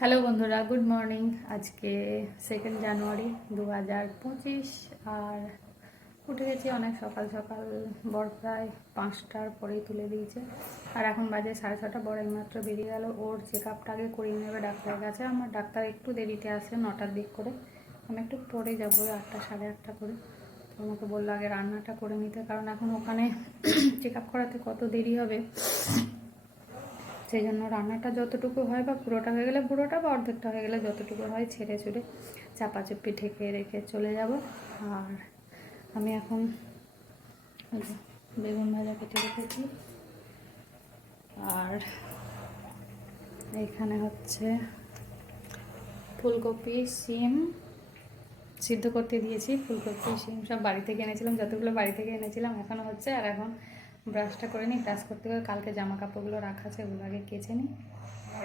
Hello বন্ধুরা, good morning. আজকে second January দু হাজার পঁচিশ, আর উঠে গেছি অনেক সকাল সকাল। বর প্রায় পাঁচটার পরেই তুলে দিয়েছে। আর এখন বাজে সাড়ে ছটা বড় মাত্র বেরিয়ে গেল। ওর চেক আপটা আগে করিয়ে নেবে ডাক্তারের কাছে। আমার ডাক্তার একটু দেরিতে আসে, নটার দিক করে। আমি একটু পরে যাব আটটা, সাড়ে আটটা করে। আমাকে বলল আগে রান্নাটা করে নিতে, কারণ এখন ওখানে চেক আপ করাতে কত দেরি হবে। সেই জন্য রান্নাটা যতটুকু হয় বা পুরোটা হয়ে গেলে পুরোটা বা অর্ধেকটা হয়ে গেলে যতটুকু হয় ছেড়ে ছুড়ে চাপাচুপি ঢেকে রেখে চলে যাব। আর আমি এখন বেগুন ভাজা কেটে রেখেছি। আর এইখানে হচ্ছে ফুলকপি, সিম সিদ্ধ করতে দিয়েছি। ফুলকপি, সিম সব বাড়ি থেকে এনেছিলাম যতগুলো বাড়ি থেকে এনেছিলাম এখনও হচ্ছে। আর এখন ব্রাশটা করে নিই ব্রাশ করতে করে কালকে জামা কাপড়গুলো রাখা আছে, ওগুলো আগে কেচে নিই,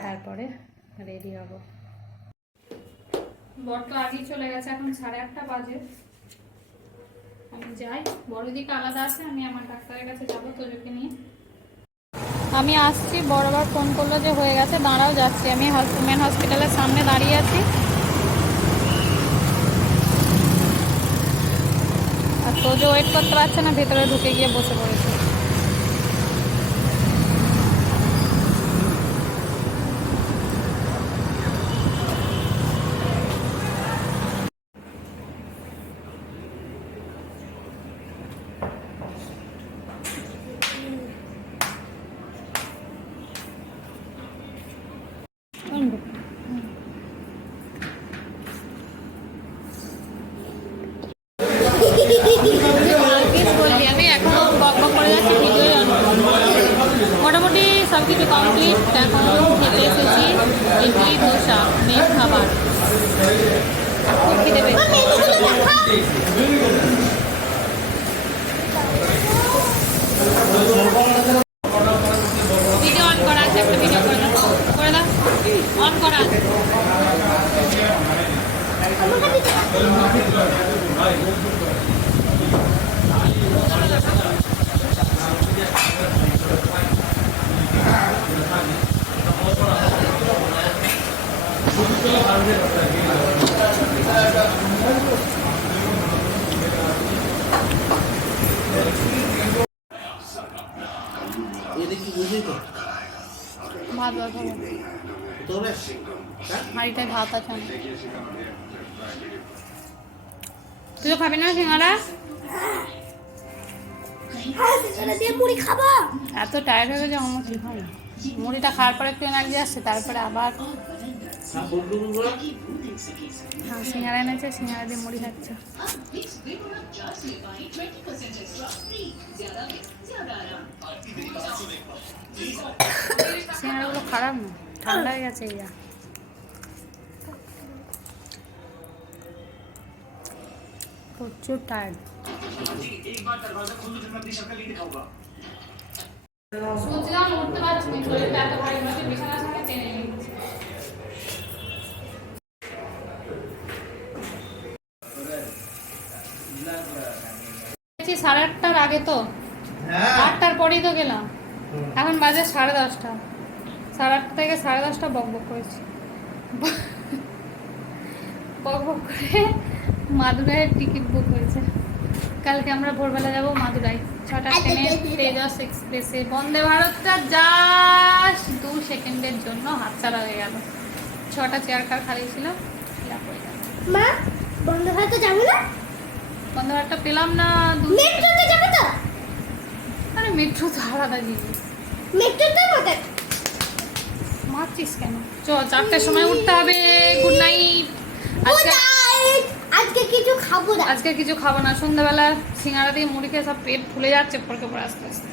তারপরে রেডি হব। বর তো আগেই চলে গেছে, এখন সাড়ে আটটা বাজে। আমি যাই, বড় দিকে আলাদা আছে, আমি আমার ডাক্তারের কাছে যাব তোজোকে নিয়ে। আমি আসছি বড়বার ফোন করল যে হয়ে গেছে, দাঁড়াও যাচ্ছি। আমি মেন হসপিটালের সামনে দাঁড়িয়ে আছি। আর তোজো ওয়েট করতে পারছে না, ভেতরে ঢুকে গিয়ে বসে পড়েছে আগেই বললি আমি এখন বক বক করে যাচ্ছি ভিডিও মোটামুটি সব কিছু কমপ্লিট এখন খেতে এসেছি ইডলি ধোসা মেন খাবার। খুব খিদে পেয়েছে। ভিডিও অন করা আছে একটা ভিডিও করে করে। দাও অন করা আছে হাঁড়িটায় ভাত আছে তুই তো খাবি না সিঙ্গারা? এত টায়ার্ড হয়ে গেছে, আমার কি খাব মুড়িটা খাওয়ার পরে একটু এনার্জি আসছে, তারপরে আবার হ্যাঁ হ্যাঁ সিঙ্গারা এনেছে, সিঙ্গারা দিয়ে মুড়ি খাচ্ছে। সিঙ্গারাগুলো খারাপ না? ঠান্ডা হয়ে গেছে ইয়া প্রচুর টায়ার্ড উঠতে পারছি ভারী মনে বিছানার সঙ্গে টেনে নিচ্ছে সাড়ে আটটার আগে তো। আটটার পরেই তো গেলাম। এখন বাজে সাড়ে দশটা। সাড়ে আটটা থেকে সাড়ে দশটা বক বক করেছি। বক বক করে মাদুরাইয়ের টিকিট বুক হয়েছে। কালকে আমরা ভোরবেলা যাব মাদুরাই। ছটা ট্রেনে তেজস এক্সপ্রেসে বন্দে ভারতটা জাস্ট দু সেকেন্ডের জন্য হাত হাতছাড়া হয়ে গেল। ছটা চেয়ার কার খালি ছিল। মা বন্ধ হয়তো যাবে না? বন্দে ভারতটা পেলাম না মেট্রোতে যাবে তো? আরে মেট্রো তো আলাদা জিনিস। মেট্রোতে মতে মারছিস কেন? চ চারটের সময় উঠতে হবে। গুড নাইট আজকে আজকে কিছু খাব না। আজকে কিছু খাব না। সন্ধ্যাবেলা সিঙ্গারা দিয়ে মুড়ি খেয়ে সব পেট ফুলে যাচ্ছে পরকে পরে আস্তে আস্তে।